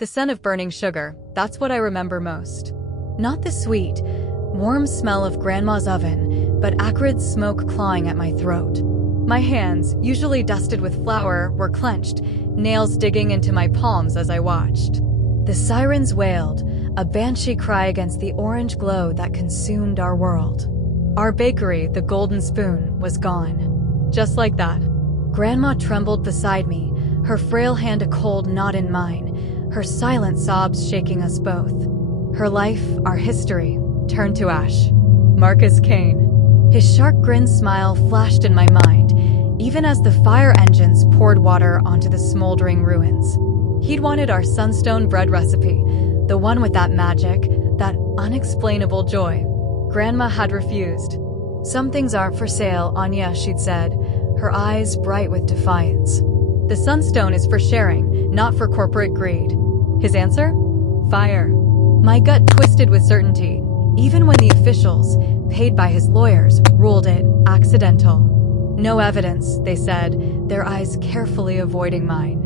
The scent of burning sugar, that's what I remember most. Not the sweet, warm smell of Grandma's oven, but acrid smoke clawing at my throat. My hands, usually dusted with flour, were clenched, nails digging into my palms as I watched. The sirens wailed, a banshee cry against the orange glow that consumed our world. Our bakery, the Golden Spoon, was gone. Just like that. Grandma trembled beside me, her frail hand a cold knot in mine, her silent sobs shaking us both. Her life, our history, turned to ash. Marcus Kane. His sharp grin smile flashed in my mind, even as the fire engines poured water onto the smoldering ruins. He'd wanted our Sunstone Bread recipe, the one with that magic, that unexplainable joy. Grandma had refused. "Some things aren't for sale, Anya," she'd said, her eyes bright with defiance. "The Sunstone is for sharing, not for corporate greed." His answer? Fire. My gut twisted with certainty, even when the officials, paid by his lawyers, ruled it accidental. "No evidence," they said, their eyes carefully avoiding mine.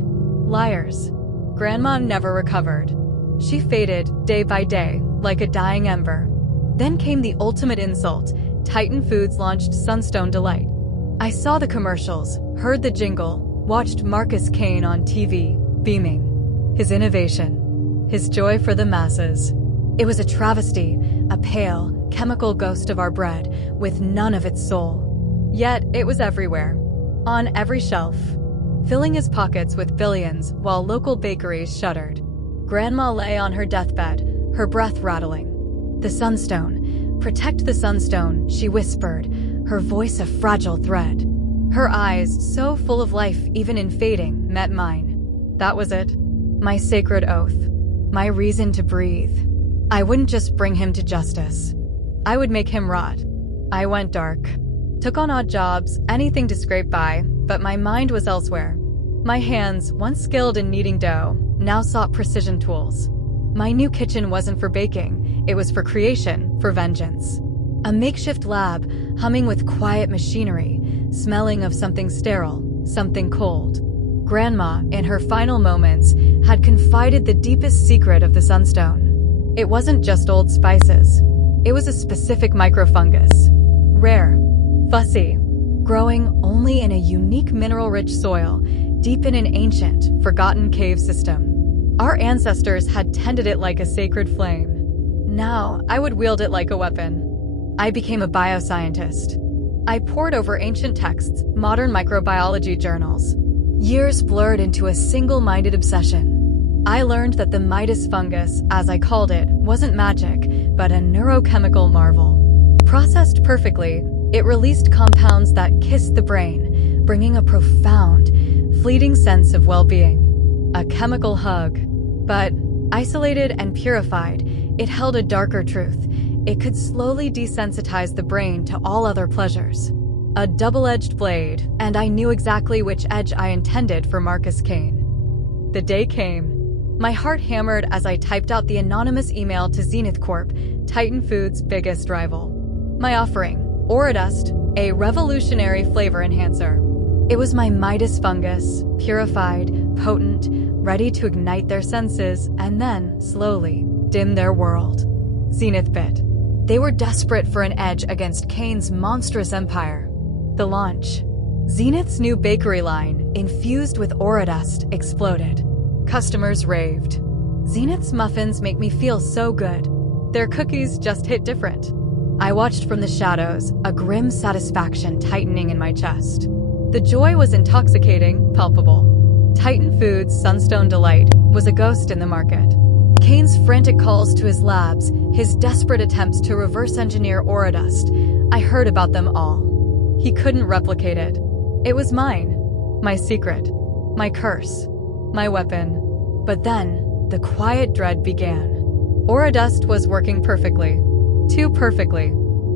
Liars. Grandma never recovered. She faded day by day, like a dying ember. Then came the ultimate insult. Titan Foods launched Sunstone Delight. I saw the commercials, heard the jingle, watched Marcus Kane on TV, beaming. His innovation, his joy for the masses. It was a travesty, a pale, chemical ghost of our bread, with none of its soul. Yet it was everywhere, on every shelf, filling his pockets with billions while local bakeries shuddered. Grandma lay on her deathbed, her breath rattling. "The Sunstone. Protect the Sunstone," she whispered, her voice a fragile thread. Her eyes, so full of life even in fading, met mine. That was it. My sacred oath. My reason to breathe. I wouldn't just bring him to justice. I would make him rot. I went dark. Took on odd jobs, anything to scrape by, but my mind was elsewhere. My hands, once skilled in kneading dough, now sought precision tools. My new kitchen wasn't for baking, it was for creation, for vengeance. A makeshift lab, humming with quiet machinery, smelling of something sterile, something cold. Grandma, in her final moments, had confided the deepest secret of the Sunstone. It wasn't just old spices. It was a specific microfungus. Rare, fussy, growing only in a unique mineral-rich soil, deep in an ancient, forgotten cave system. Our ancestors had tended it like a sacred flame. Now, I would wield it like a weapon. I became a bioscientist. I pored over ancient texts, modern microbiology journals. Years blurred into a single-minded obsession. I learned that the Midas fungus, as I called it, wasn't magic, but a neurochemical marvel. Processed perfectly, it released compounds that kissed the brain, bringing a profound, fleeting sense of well-being. A chemical hug. But, isolated and purified, it held a darker truth. It could slowly desensitize the brain to all other pleasures. A double-edged blade, and I knew exactly which edge I intended for Marcus Kane. The day came. My heart hammered as I typed out the anonymous email to Zenith Corp, Titan Foods' biggest rival. My offering, AuraDust, a revolutionary flavor enhancer. It was my Midas fungus, purified, potent, ready to ignite their senses and then, slowly, dim their world. Zenith bit. They were desperate for an edge against Kane's monstrous empire. The launch. Zenith's new bakery line, infused with AuraDust, exploded. Customers raved. Zenith's muffins make me feel so good. Their cookies just hit different. I watched from the shadows, a grim satisfaction tightening in my chest. The joy was intoxicating, palpable. Titan Foods' Sunstone Delight was a ghost in the market. Kane's frantic calls to his labs, his desperate attempts to reverse engineer AuraDust, I heard about them all. He couldn't replicate it. It was mine. My secret. My curse. My weapon. But then, the quiet dread began. AuraDust was working perfectly. Too perfectly.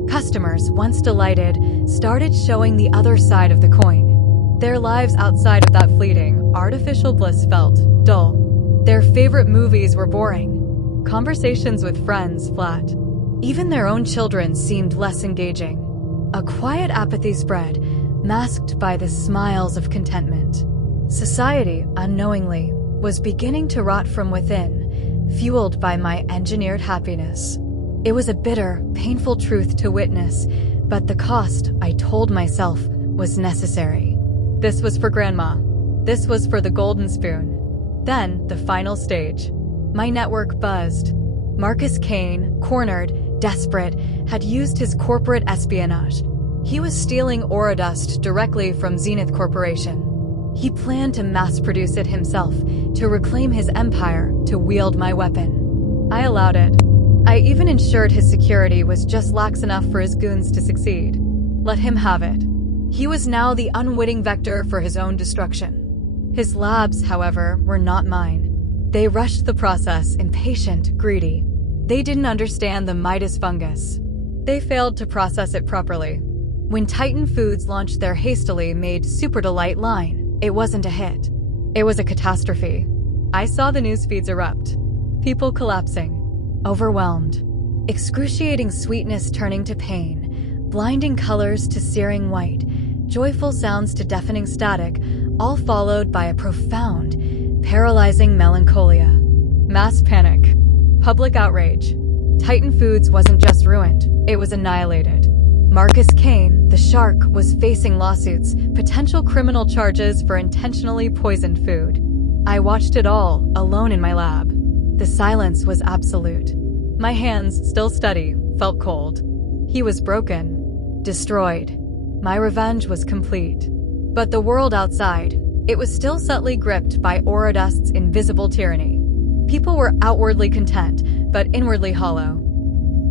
Customers, once delighted, started showing the other side of the coin. Their lives outside of that fleeting, artificial bliss felt dull. Their favorite movies were boring. Conversations with friends flat. Even their own children seemed less engaging. A quiet apathy spread, masked by the smiles of contentment. Society, unknowingly, was beginning to rot from within, fueled by my engineered happiness. It was a bitter, painful truth to witness, but the cost, I told myself, was necessary. This was for Grandma. This was for the golden spoon. Then, the final stage. My network buzzed. Marcus Kane, cornered, desperate, had used his corporate espionage. He was stealing AuraDust directly from Zenith Corporation. He planned to mass-produce it himself, to reclaim his empire, to wield my weapon. I allowed it. I even ensured his security was just lax enough for his goons to succeed. Let him have it. He was now the unwitting vector for his own destruction. His labs, however, were not mine. They rushed the process, impatient, greedy. They didn't understand the Midas fungus. They failed to process it properly. When Titan Foods launched their hastily made Super Delight line, it wasn't a hit. It was a catastrophe. I saw the news feeds erupt. People collapsing. Overwhelmed. Excruciating sweetness turning to pain. Blinding colors to searing white. Joyful sounds to deafening static, all followed by a profound, paralyzing melancholia. Mass panic. Public outrage. Titan Foods wasn't just ruined, it was annihilated. Marcus Kane, the shark, was facing lawsuits, potential criminal charges for intentionally poisoned food. I watched it all, alone in my lab. The silence was absolute. My hands, still steady, felt cold. He was broken. Destroyed. My revenge was complete. But the world outside, it was still subtly gripped by AuraDust's invisible tyranny. People were outwardly content, but inwardly hollow.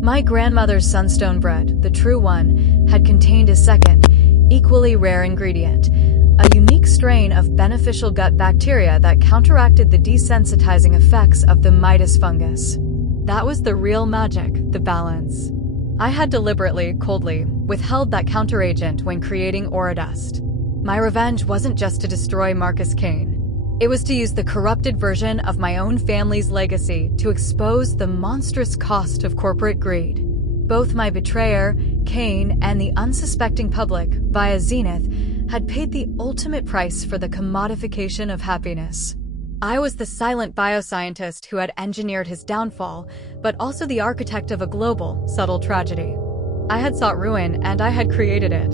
My grandmother's Sunstone Bread, the true one, had contained a second, equally rare ingredient, a unique strain of beneficial gut bacteria that counteracted the desensitizing effects of the Midas fungus. That was the real magic, the balance. I had deliberately, coldly, withheld that counteragent when creating AuraDust. My revenge wasn't just to destroy Marcus Kane. It was to use the corrupted version of my own family's legacy to expose the monstrous cost of corporate greed. Both my betrayer, Kane, and the unsuspecting public, via Zenith, had paid the ultimate price for the commodification of happiness. I was the silent bioscientist who had engineered his downfall, but also the architect of a global, subtle tragedy. I had sought ruin, and I had created it.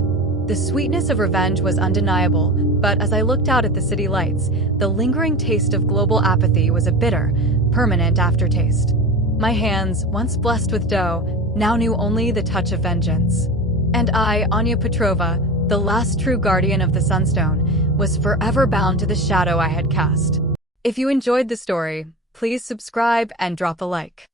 The sweetness of revenge was undeniable, but as I looked out at the city lights, the lingering taste of global apathy was a bitter, permanent aftertaste. My hands, once blessed with dough, now knew only the touch of vengeance. And I, Anya Petrova, the last true guardian of the Sunstone, was forever bound to the shadow I had cast. If you enjoyed the story, please subscribe and drop a like.